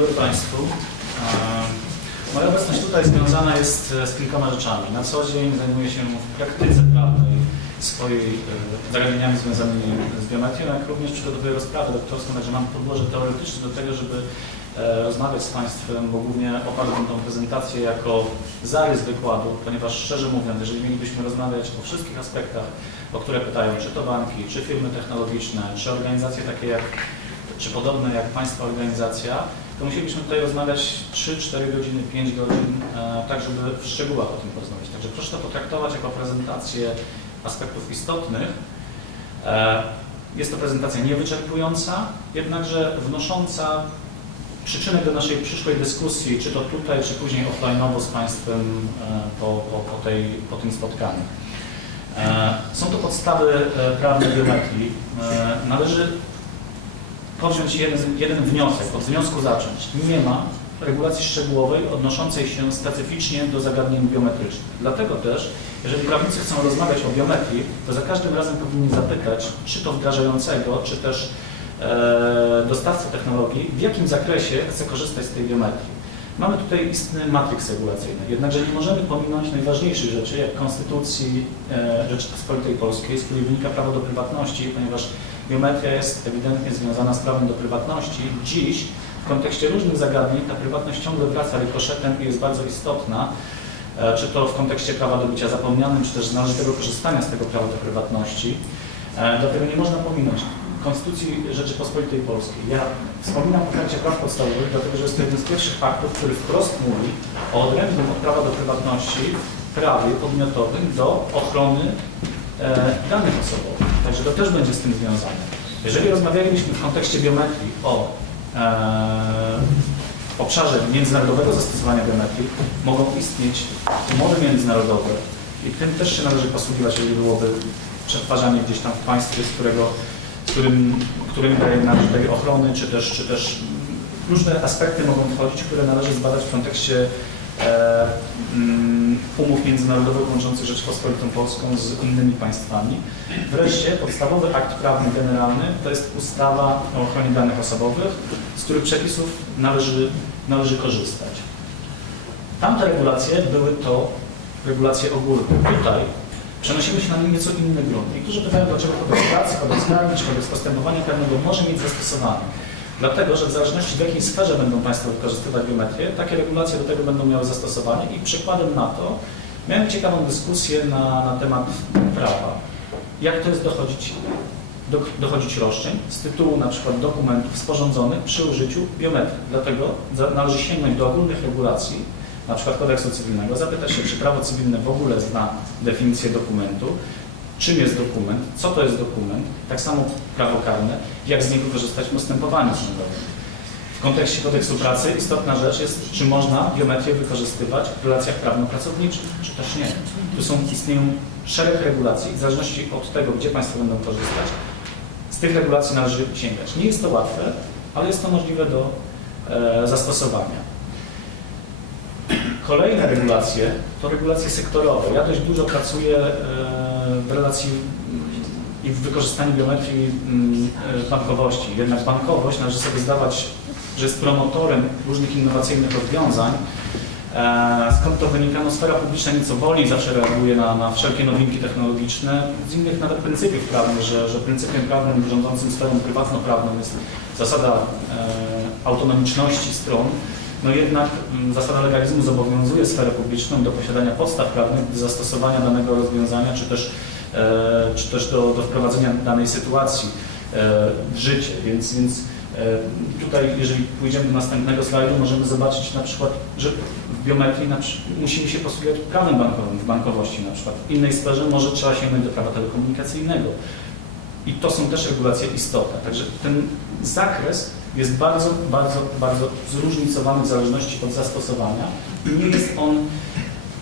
dobry Państwu. E, Moja obecność tutaj związana jest e, z kilkoma rzeczami. Na co dzień zajmuję się w praktyce prawnej swojej e, zagadnieniami związanymi z biometrią, jak również przygotowuję rozprawę doktorską, także mam podłoże teoretyczne do tego, żeby rozmawiać z Państwem, bo głównie oparłbym tą prezentację jako zarys wykładu, ponieważ szczerze mówiąc, jeżeli mielibyśmy rozmawiać o wszystkich aspektach, o które pytają, czy to banki, czy firmy technologiczne, czy organizacje takie jak, czy podobne jak Państwa organizacja, to musielibyśmy tutaj rozmawiać 3-4 godziny, 5 godzin, e, tak żeby w szczegółach o tym porozmawiać. Także proszę to potraktować jako prezentację aspektów istotnych. E, Jest to prezentacja niewyczerpująca, jednakże wnosząca przyczynek do naszej przyszłej dyskusji, czy to tutaj, czy później offline'owo z Państwem e, po, po, po, tej, po tym spotkaniu. Są to podstawy prawne biometrii. Należy powziąć jeden, jeden wniosek, od wniosku zacząć. Nie ma regulacji szczegółowej odnoszącej się specyficznie do zagadnień biometrycznych. Dlatego też, jeżeli prawnicy chcą rozmawiać o biometrii, to za każdym razem powinni zapytać, czy to wdrażającego, czy też e, dostawcę technologii, w jakim zakresie chce korzystać z tej biometrii. Mamy tutaj istny matryks regulacyjny, jednakże nie możemy pominąć najważniejszych rzeczy, jak Konstytucji e, Rzeczypospolitej Polskiej, z której wynika prawo do prywatności, ponieważ biometria jest ewidentnie związana z prawem do prywatności. Dziś w kontekście różnych zagadnień ta prywatność ciągle wraca rykoszetem i jest bardzo istotna, e, czy to w kontekście prawa do bycia zapomnianym, czy też należytego korzystania z tego prawa do prywatności. E, Dlatego nie można pominąć Konstytucji Rzeczypospolitej Polskiej. Ja wspominam o karcie praw podstawowych, dlatego że jest to jeden z pierwszych aktów, który wprost mówi o odrębnym od prawa do prywatności prawie podmiotowym do ochrony e, danych osobowych. Także to też będzie z tym związane. Jeżeli rozmawialiśmy w kontekście biometrii o e, obszarze międzynarodowego zastosowania biometrii, mogą istnieć umowy międzynarodowe i tym też się należy posługiwać, jeżeli byłoby przetwarzanie gdzieś tam w państwie, z którego, którym, którym daje nam tej ochrony, czy też, czy też różne aspekty mogą wchodzić, które należy zbadać w kontekście umów międzynarodowych łączących Rzeczpospolitą Polską z innymi państwami. Wreszcie podstawowy akt prawny generalny to jest ustawa o ochronie danych osobowych, z których przepisów należy, należy korzystać. Tamte regulacje były to regulacje ogólne. Tutaj przenosimy się na nieco inny grunt. Niektórzy pytają, dlaczego kodeks pracy, kodeks karny czy kodeks postępowania karnego może mieć zastosowanie. Dlatego, że w zależności w jakiej sferze będą Państwo wykorzystywać biometrię, takie regulacje do tego będą miały zastosowanie i przykładem na to miałem ciekawą dyskusję na, na temat prawa. Jak to jest dochodzić, do, dochodzić roszczeń z tytułu na przykład dokumentów sporządzonych przy użyciu biometrii. Dlatego należy sięgnąć do ogólnych regulacji, na przykład kodeksu cywilnego, zapytać się, czy prawo cywilne w ogóle zna definicję dokumentu, czym jest dokument, co to jest dokument, tak samo prawo karne, jak z niego korzystać w postępowaniu sądowym. W kontekście kodeksu pracy istotna rzecz jest, czy można biometrię wykorzystywać w relacjach prawno-pracowniczych, czy też nie. Tu są, istnieją szereg regulacji, w zależności od tego, gdzie Państwo będą korzystać, z tych regulacji należy sięgać. Nie jest to łatwe, ale jest to możliwe do e, zastosowania. Kolejne regulacje to regulacje sektorowe. Ja dość dużo pracuję e, relacji i w wykorzystaniu biometrii mm, e, bankowości. Jednak bankowość należy sobie zdawać, że jest promotorem różnych innowacyjnych rozwiązań. E, Skąd to wynika? No, sfera publiczna nieco wolniej zawsze reaguje na, na wszelkie nowinki technologiczne, z innych nawet pryncypiów prawnych, że, że pryncypiem prawnym rządzącym sferą prywatno-prawną jest zasada e, autonomiczności stron. No jednak mm, zasada legalizmu zobowiązuje sferę publiczną do posiadania podstaw prawnych do zastosowania danego rozwiązania, czy też, czy też do, do wprowadzenia danej sytuacji e, w życie. Więc, więc e, tutaj, jeżeli pójdziemy do następnego slajdu, możemy zobaczyć na przykład, że w biometrii na, musimy się posługiwać prawem bankowym, w bankowości na przykład. W innej sferze może trzeba sięgnąć do prawa telekomunikacyjnego. I to są też regulacje istotne. Także ten zakres jest bardzo, bardzo, bardzo zróżnicowany w zależności od zastosowania i nie jest on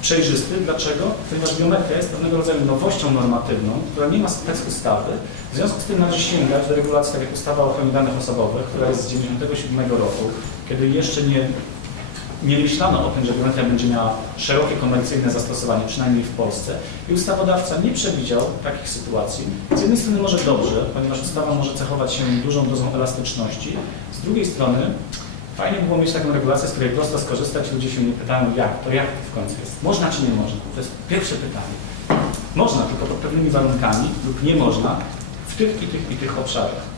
przejrzysty. Dlaczego? Ponieważ biometria jest pewnego rodzaju nowością normatywną, która nie ma specustawy. W związku z tym należy sięgać do regulacji, tak jak ustawa o ochronie danych osobowych, która jest z 1997 roku, kiedy jeszcze nie, nie myślano o tym, że biometria będzie miała szerokie komercyjne zastosowanie, przynajmniej w Polsce. I ustawodawca nie przewidział takich sytuacji. Z jednej strony może dobrze, ponieważ ustawa może cechować się dużą dozą elastyczności, z drugiej strony Fajnie by było mieć taką regulację, z której prosto skorzystać, ludzie się nie pytają jak, to jak to w końcu jest. Można czy nie można? To jest pierwsze pytanie. Można, tylko pod pewnymi warunkami lub nie można w tych i tych i tych obszarach.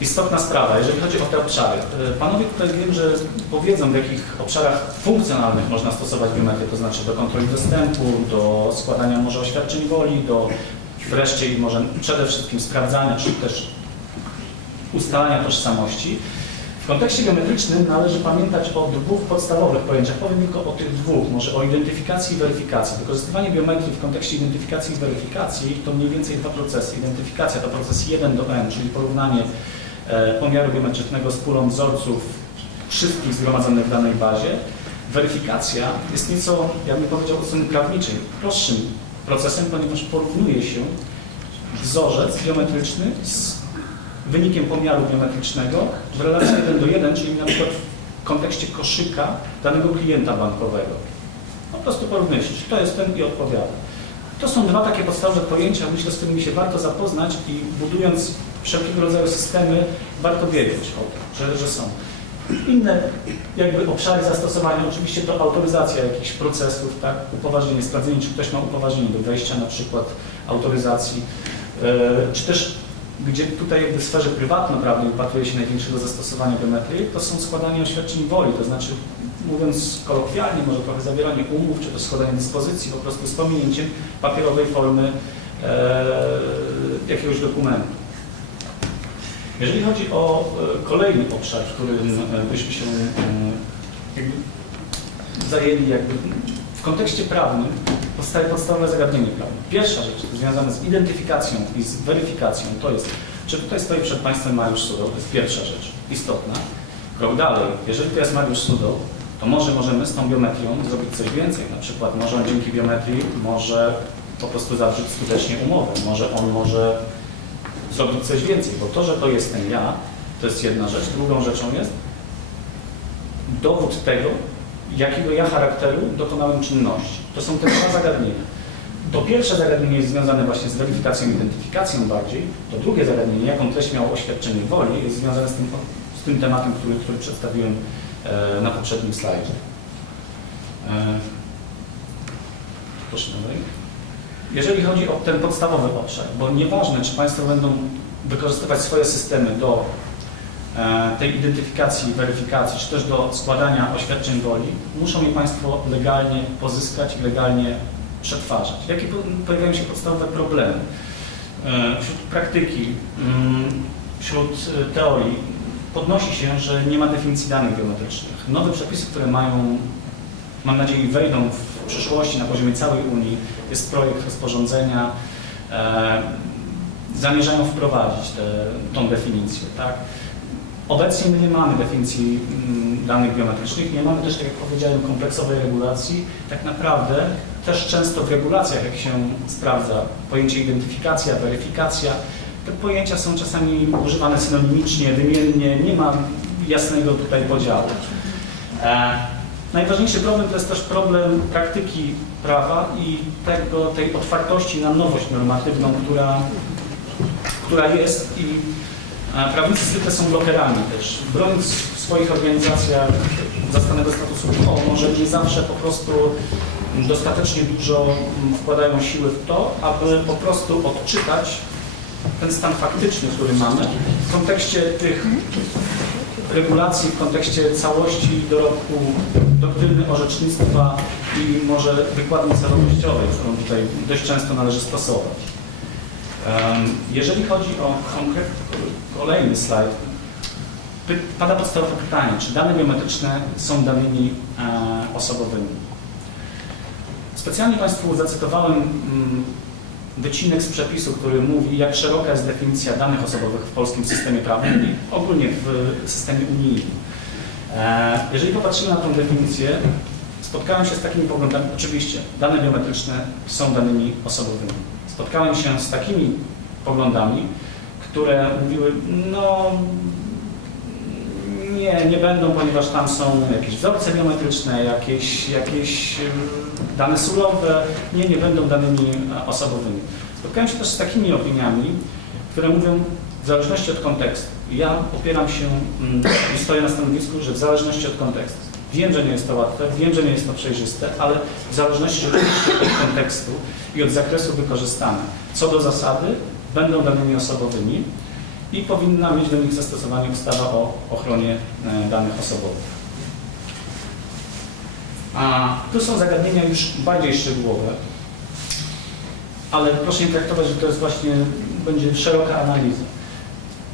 Istotna sprawa, jeżeli chodzi o te obszary. E, Panowie tutaj wiem, że powiedzą w jakich obszarach funkcjonalnych można stosować biometrię, to znaczy do kontroli dostępu, do składania może oświadczeń woli, do wreszcie i może przede wszystkim sprawdzania, czy też ustalania tożsamości. W kontekście biometrycznym należy pamiętać o dwóch podstawowych pojęciach. Powiem tylko o tych dwóch, może o identyfikacji i weryfikacji. Wykorzystywanie biometrii w kontekście identyfikacji i weryfikacji to mniej więcej dwa procesy. Identyfikacja to proces 1 do n, czyli porównanie e, pomiaru biometrycznego z pulą wzorców wszystkich zgromadzonych w danej bazie. Weryfikacja jest nieco, ja bym powiedział, od strony prawniczej, prostszym procesem, ponieważ porównuje się wzorzec biometryczny z wynikiem pomiaru biometrycznego w relacji 1 do 1, czyli na przykład w kontekście koszyka danego klienta bankowego. Po prostu porównujesz, to jest ten i odpowiada. To są dwa takie podstawowe pojęcia, myślę, z którymi się warto zapoznać i budując wszelkiego rodzaju systemy, warto wiedzieć o tym, że, że są. Inne jakby obszary zastosowania, oczywiście to autoryzacja jakichś procesów, tak, upoważnienie, sprawdzenie, czy ktoś ma upoważnienie do wejścia na przykład autoryzacji, e, czy też gdzie tutaj w sferze prywatno-prawnej upatruje się największego zastosowania biometrii, to są składanie oświadczeń woli, to znaczy mówiąc kolokwialnie, może trochę zawieranie umów, czy też składanie dyspozycji po prostu z pominięciem papierowej formy e, jakiegoś dokumentu. Jeżeli chodzi o e, kolejny obszar, w którym e, byśmy się e, jakby zajęli jakby w kontekście prawnym powstaje podstawowe zagadnienie prawne. Pierwsza rzecz związana z identyfikacją i z weryfikacją to jest, czy tutaj stoi przed Państwem Mariusz Sudo, to jest pierwsza rzecz istotna. Krok dalej, jeżeli to jest Mariusz Sudo, to może możemy z tą biometrią zrobić coś więcej. Na przykład może on dzięki biometrii może po prostu zawrzeć skutecznie umowę, może on może zrobić coś więcej, bo to, że to jestem ja, to jest jedna rzecz. Drugą rzeczą jest dowód tego, jakiego ja charakteru dokonałem czynności. To są te dwa zagadnienia. To pierwsze zagadnienie jest związane właśnie z weryfikacją i identyfikacją bardziej. To drugie zagadnienie, jaką treść miało oświadczenie woli, jest związane z tym, z tym tematem, który, który przedstawiłem e, na poprzednim slajdzie. E, proszę dalej. Jeżeli chodzi o ten podstawowy obszar, bo nieważne, czy Państwo będą wykorzystywać swoje systemy do tej identyfikacji, weryfikacji, czy też do składania oświadczeń woli, muszą je Państwo legalnie pozyskać i legalnie przetwarzać. Jakie po- pojawiają się podstawowe problemy? E, Wśród praktyki, mm, wśród e, teorii podnosi się, że nie ma definicji danych biometrycznych. Nowe przepisy, które mają, mam nadzieję, wejdą w przyszłości na poziomie całej Unii, jest projekt rozporządzenia, e, zamierzają wprowadzić tę definicję. Tak? Obecnie my nie mamy definicji mm, danych biometrycznych, nie mamy też, tak jak powiedziałem, kompleksowej regulacji. Tak naprawdę też często w regulacjach, jak się sprawdza pojęcie identyfikacja, weryfikacja, te pojęcia są czasami używane synonimicznie, wymiennie, nie ma jasnego tutaj podziału. E, najważniejszy problem to jest też problem praktyki prawa i tego, tej otwartości na nowość normatywną, która, która jest i Prawnicy zwykle są blokerami też. Broniąc w swoich organizacjach zastanego statusu quo, może nie zawsze po prostu dostatecznie dużo wkładają siły w to, aby po prostu odczytać ten stan faktyczny, który mamy w kontekście tych regulacji, w kontekście całości dorobku doktryny orzecznictwa i może wykładni celowościowej, którą tutaj dość często należy stosować. Jeżeli chodzi o konkretny kolejny slajd, pada podstawowe pytanie, czy dane biometryczne są danymi e, osobowymi. Specjalnie Państwu zacytowałem mm, wycinek z przepisu, który mówi, jak szeroka jest definicja danych osobowych w polskim systemie prawnym i ogólnie w systemie unijnym. E, Jeżeli popatrzymy na tę definicję, spotkałem się z takimi poglądami, oczywiście dane biometryczne są danymi osobowymi. Spotkałem się z takimi poglądami, które mówiły, no nie, nie będą, ponieważ tam są jakieś wzorce biometryczne, jakieś, jakieś em, dane surowe, nie, nie będą danymi e, osobowymi. Spotkałem się też z takimi opiniami, które mówią, w zależności od kontekstu, Ja opieram się mm, i stoję na stanowisku, że w zależności od kontekstu. Wiem, że nie jest to łatwe, wiem, że nie jest to przejrzyste, ale w zależności od kontekstu i od zakresu wykorzystania. Co do zasady, będą danymi osobowymi i powinna mieć do nich zastosowanie ustawa o ochronie e, danych osobowych. A tu są zagadnienia już bardziej szczegółowe, ale proszę nie traktować, że to jest właśnie, będzie szeroka analiza.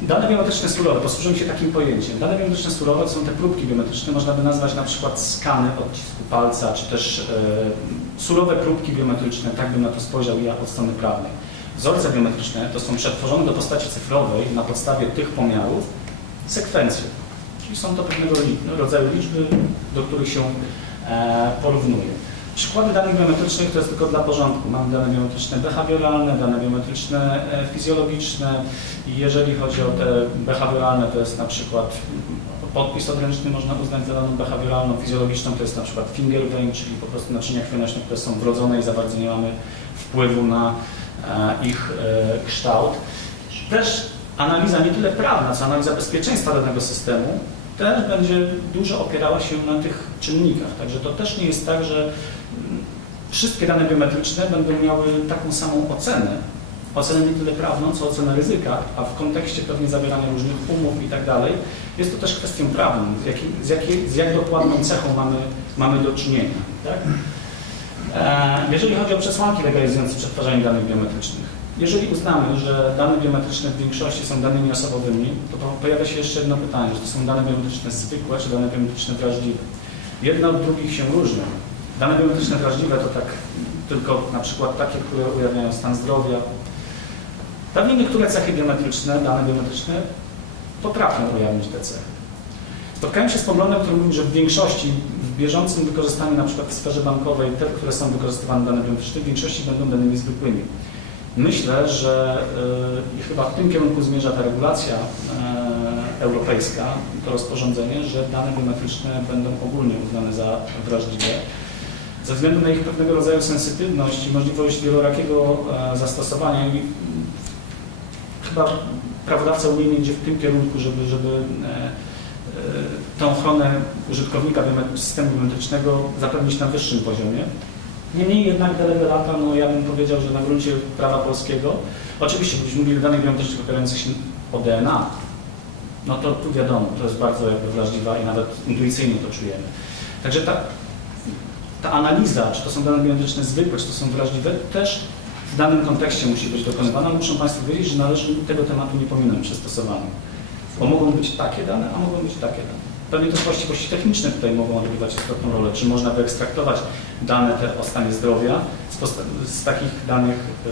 Dane biometryczne surowe, posłużymy się takim pojęciem. Dane biometryczne surowe to są te próbki biometryczne, można by nazwać na przykład skany odcisku palca, czy też e, surowe próbki biometryczne, tak bym na to spojrzał ja od strony prawnej. Wzorce biometryczne to są przetworzone do postaci cyfrowej na podstawie tych pomiarów sekwencje. Czyli są to pewnego rodzaju liczby, do których się e, porównuje. Przykłady danych biometrycznych to jest tylko dla porządku. Mamy dane biometryczne behawioralne, dane biometryczne e, fizjologiczne jeżeli chodzi o te behawioralne, to jest na przykład mm, podpis odręczny można uznać za daną behawioralną, fizjologiczną to jest na przykład finger vein, czyli po prostu naczynia krwionośne, które są wrodzone i za bardzo nie mamy wpływu na e, ich e, kształt. Też analiza nie tyle prawna, co analiza bezpieczeństwa danego systemu też będzie dużo opierała się na tych czynnikach. Także to też nie jest tak, że wszystkie dane biometryczne będą miały taką samą ocenę. Ocenę nie tyle prawną, co ocenę ryzyka, a w kontekście pewnie zawierania różnych umów i tak dalej, jest to też kwestią prawną, z, jakiej, z, z jak dokładną cechą mamy, mamy do czynienia. Tak? E, Jeżeli chodzi o przesłanki legalizujące przetwarzanie danych biometrycznych, jeżeli uznamy, że dane biometryczne w większości są danymi osobowymi, to po- pojawia się jeszcze jedno pytanie, czy to są dane biometryczne zwykłe, czy dane biometryczne wrażliwe. Jedne od drugich się różnią. Dane biometryczne wrażliwe to tak tylko na przykład takie, które ujawniają stan zdrowia. Pewnie niektóre cechy biometryczne, dane biometryczne potrafią ujawnić te cechy. Spotkałem się z poglądem, który mówi, że w większości, w bieżącym wykorzystaniu na przykład w sferze bankowej, te, które są wykorzystywane dane biometryczne, w większości będą danymi zwykłymi. Myślę, że y, i chyba w tym kierunku zmierza ta regulacja y, europejska, to rozporządzenie, że dane biometryczne będą ogólnie uznane za wrażliwe. Ze względu na ich pewnego rodzaju sensytywność i możliwość wielorakiego e, zastosowania, chyba prawodawca unijny idzie w tym kierunku, żeby, żeby e, e, tą ochronę użytkownika systemu biometrycznego zapewnić na wyższym poziomie. Niemniej jednak de lege lata, no ja bym powiedział, że na gruncie prawa polskiego, oczywiście gdybyśmy mówili o danych biometrycznych opierających się o DNA, no to tu wiadomo, to jest bardzo jakby wrażliwa i nawet intuicyjnie to czujemy. Także ta, ta analiza, czy to są dane biometryczne zwykłe, czy to są wrażliwe, też w danym kontekście musi być dokonywana. Muszą Państwo wiedzieć, że należy tego tematu nie pominąć przy stosowaniu. Bo mogą być takie dane, a mogą być takie dane. Pewnie też właściwości techniczne tutaj mogą odgrywać istotną rolę. Czy można wyekstraktować dane te o stanie zdrowia z, z takich danych, yy,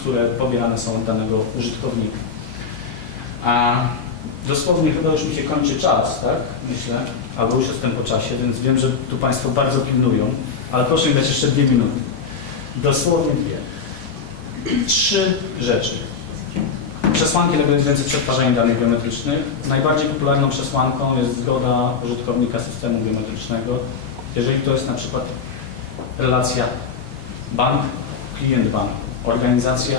które pobierane są od danego użytkownika. A dosłownie chyba już mi się kończy czas, tak? Myślę, albo już jestem po czasie, więc wiem, że tu Państwo bardzo pilnują, ale proszę mi dać jeszcze dwie minuty. Dosłownie dwie. Trzy rzeczy. Przesłanki legalizujące przetwarzanie danych biometrycznych. Najbardziej popularną przesłanką jest zgoda użytkownika systemu biometrycznego. Jeżeli to jest na przykład relacja bank, klient bank, organizacja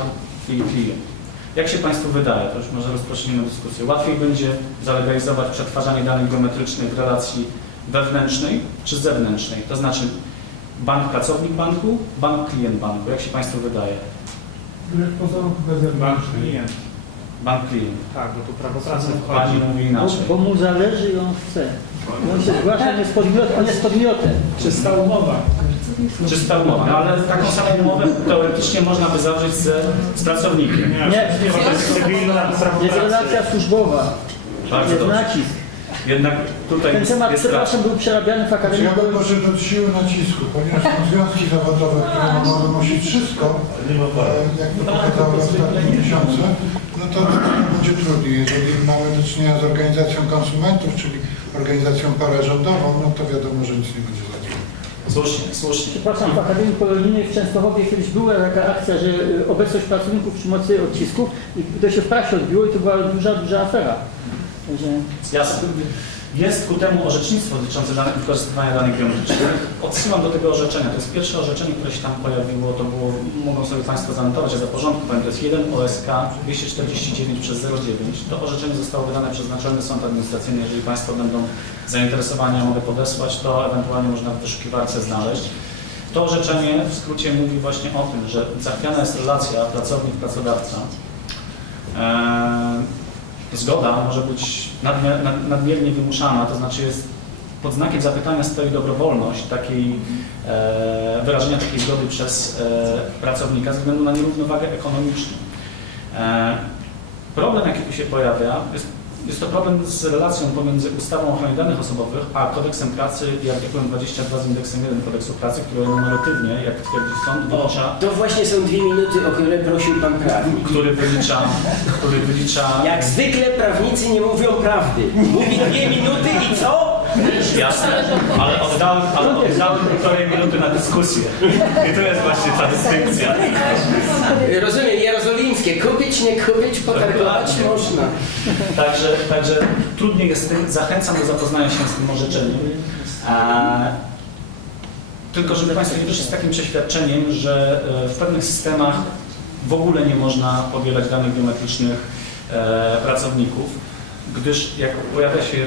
i klient. Jak się Państwu wydaje, to już może rozpoczniemy dyskusję, łatwiej będzie zalegalizować przetwarzanie danych biometrycznych w relacji wewnętrznej czy zewnętrznej? To znaczy bank pracownik banku, bank klient banku. Jak się Państwu wydaje? Wbrew pozorom chyba zewnętrzny. klient. Bank klient. Tak, bo tu prawo pracy Pani wchodzi. mówi Bo, inaczej. bo mu zależy i on chce. On się zgłasza, on jest podmiotem. On jest podmiotem. Czysta umowa. Czysta umowa, no, ale taką samą umowę teoretycznie można by zawrzeć ze, z pracownikiem. Nie. Jest relacja służbowa. Bardzo Jest dobrze. nacisk. Jednak tutaj Ten jest, temat, jest przepraszam, był przerabiany w Znaczy Akademii ja bym poszedł siły nacisku, ponieważ są związki zawodowe, które mogą wynosić wszystko, e, jak to pokazały ostatnie miesiące, no to na pewno będzie trudniej. Jeżeli mamy do czynienia z organizacją konsumentów, czyli organizacją pararządową, no to wiadomo, że nic nie będzie łatwiej. Słusznie, słusznie. Przepraszam, w Akademii Polonijnej w Częstochowie kiedyś była taka akcja, że y, obecność pracowników przy mocy odcisków i to się w prasie odbiło i to była duża, duża afera. Także Jasne. Jest ku temu orzecznictwo dotyczące danych, wykorzystywania danych biometrycznych. Odsyłam do tego orzeczenia. To jest pierwsze orzeczenie, które się tam pojawiło. To było, mogą sobie Państwo zanotować, że za porządku powiem, to jest 1 OSK 249 przez 09. To orzeczenie zostało wydane przez Naczelny Sąd Administracyjny. Jeżeli Państwo będą zainteresowani, ja mogę podesłać, to ewentualnie można w wyszukiwarce znaleźć. To orzeczenie w skrócie mówi właśnie o tym, że zachwiana jest relacja pracownik-pracodawca. Eee, zgoda może być nad- nadmiernie wymuszana, to znaczy jest pod znakiem zapytania stoi dobrowolność takiej, e, wyrażenia takiej zgody przez e, pracownika ze względu na nierównowagę ekonomiczną. E, problem, jaki tu się pojawia, jest, jest to problem z relacją pomiędzy ustawą o ochronie danych osobowych, a kodeksem pracy i artykułem 22 z indeksem 1 kodeksu pracy, który numeratywnie, jak twierdzi sąd, wylicza To właśnie są dwie minuty, o które prosił pan prawnik. który wylicza, który wylicza Jak zwykle prawnicy nie mówią prawdy. Mówi dwie minuty i co? Jasne, ale oddałem, ale oddałem półtorej minuty na dyskusję. I to jest właśnie ta dystynkcja. Rozumiem, jerozolimskie. Kupić, nie kupić, potargować Dokładnie. można. Także, także trudniej jest z tym, zachęcam do zapoznania się z tym orzeczeniem. E, tylko żeby Państwo nie wyszli z takim przeświadczeniem, że e, w pewnych systemach w ogóle nie można pobierać danych biometrycznych e, pracowników, gdyż jak pojawia się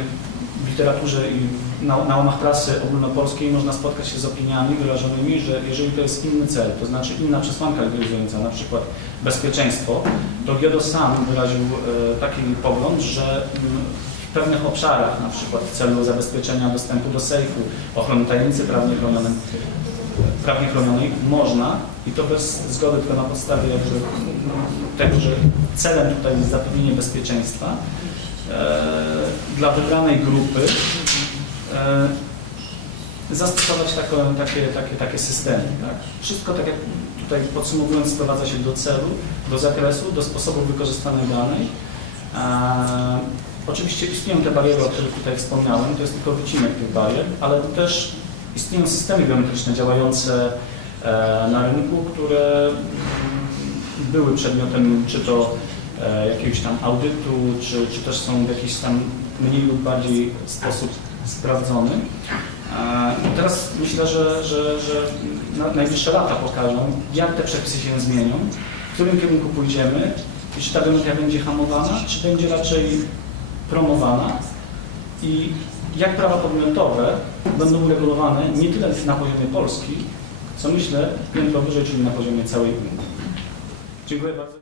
w literaturze i na, na łamach prasy ogólnopolskiej można spotkać się z opiniami wyrażonymi, że jeżeli to jest inny cel, to znaczy inna przesłanka realizująca, na przykład bezpieczeństwo, to Giodo sam wyraził e, taki pogląd, że mm, w pewnych obszarach, na przykład w celu zabezpieczenia dostępu do sejfu, ochrony tajemnicy prawnie chronionej, prawnie chronionej można i to bez zgody, tylko na podstawie jakby tego, że celem tutaj jest zapewnienie bezpieczeństwa e, dla wybranej grupy e, zastosować taką, takie, takie, takie systemy. Tak? Wszystko, tak jak tutaj podsumowując, sprowadza się do celu, do zakresu, do sposobu wykorzystania danej. E, oczywiście istnieją te bariery, o których tutaj wspomniałem, to jest tylko wycinek tych barier, ale też istnieją systemy biometryczne działające e, na rynku, które mm, były przedmiotem czy to jakiegoś tam audytu, czy, czy też są w jakiś tam mniej lub bardziej sposób sprawdzony. E, i Teraz myślę, że, że, że na- najbliższe lata pokażą, jak te przepisy się zmienią, w którym kierunku pójdziemy i czy ta biometria będzie hamowana, czy będzie raczej promowana i jak prawa podmiotowe będą uregulowane nie tyle na poziomie Polski, co myślę piętro wyżej, czyli na poziomie całej Unii. Dziękuję bardzo.